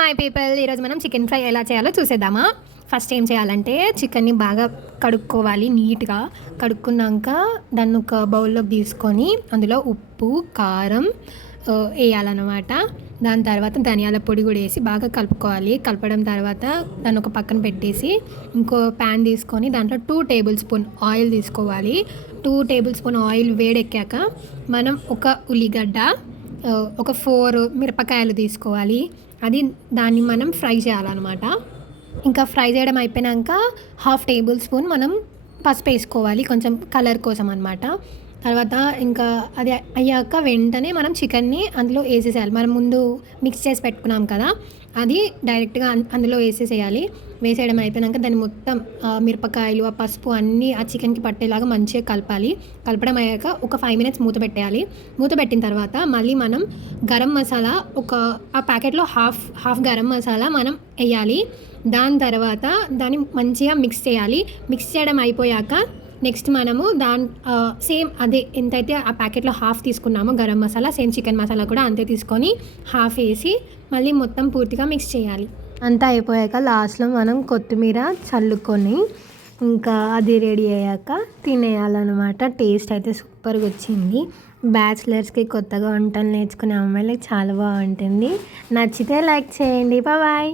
My people, ఈరోజు మనం chicken fry ఎలా చేయాలో చూసేద్దామా. ఫస్ట్ ఏం చేయాలంటే చికెన్ని బాగా కడుక్కోవాలి. నీట్గా కడుక్కున్నాక దాన్ని ఒక బౌల్లోకి తీసుకొని అందులో ఉప్పు కారం వేయాలన్నమాట. దాని తర్వాత ధనియాల పొడి కూడా వేసి బాగా కలుపుకోవాలి. కలపడం తర్వాత దాన్ని ఒక పక్కన పెట్టేసి ఇంకో ప్యాన్ తీసుకొని దాంట్లో 2 టేబుల్ స్పూన్ ఆయిల్ తీసుకోవాలి. 2 టేబుల్ స్పూన్ ఆయిల్ వేడెక్కాక మనం ఒక ఉల్లిగడ్డ, ఒక 4 మిరపకాయలు తీసుకోవాలి. దాన్ని మనం ఫ్రై చేయాలన్నమాట. ఇంకా ఫ్రై చేయడం అయిపోయాక 1/2 టేబుల్ స్పూన్ మనం పసుపు వేసుకోవాలి, కొంచెం కలర్ కోసం అనమాట. తర్వాత ఇంకా అది అయ్యాక వెంటనే మనం చికెన్ని అందులో వేసేసేయాలి. మనం ముందు మిక్స్ చేసి పెట్టుకున్నాం కదా, అది డైరెక్ట్గా అందులో వేసేసేయాలి. వేసేయడం అయిపోయాక దాన్ని మొత్తం మిరపకాయలు, ఆ పసుపు అన్నీ ఆ చికెన్కి పట్టేలాగా మంచిగా కలపాలి. కలపడం అయ్యాక ఒక 5 మినిట్స్ మూత పెట్టేయాలి. మూత పెట్టిన తర్వాత మళ్ళీ మనం గరం మసాలా ఆ ప్యాకెట్లో హాఫ్ గరం మసాలా మనం వేయాలి. దాని తర్వాత దాన్ని మంచిగా మిక్స్ చేయాలి. మిక్స్ చేయడం అయిపోయాక నెక్స్ట్ మనము సేమ్ అదే ఎంతైతే ఆ ప్యాకెట్లో హాఫ్ తీసుకున్నామో గరం మసాలా, సేమ్ చికెన్ మసాలా కూడా అంతే తీసుకొని హాఫ్ వేసి మళ్ళీ మొత్తం పూర్తిగా మిక్స్ చేయాలి. అంతా అయిపోయాక లాస్ట్లో మనం కొత్తిమీర చల్లుకొని ఇంకా అది రెడీ అయ్యాక తినేయాలన్నమాట. టేస్ట్ అయితే సూపర్గా వచ్చింది. బ్యాచిలర్స్కి, కొత్తగా వంటలు నేర్చుకునే అమ్మాయిలకి చాలా బాగుంటుంది. నచ్చితే లైక్ చేయండి. బాయ్.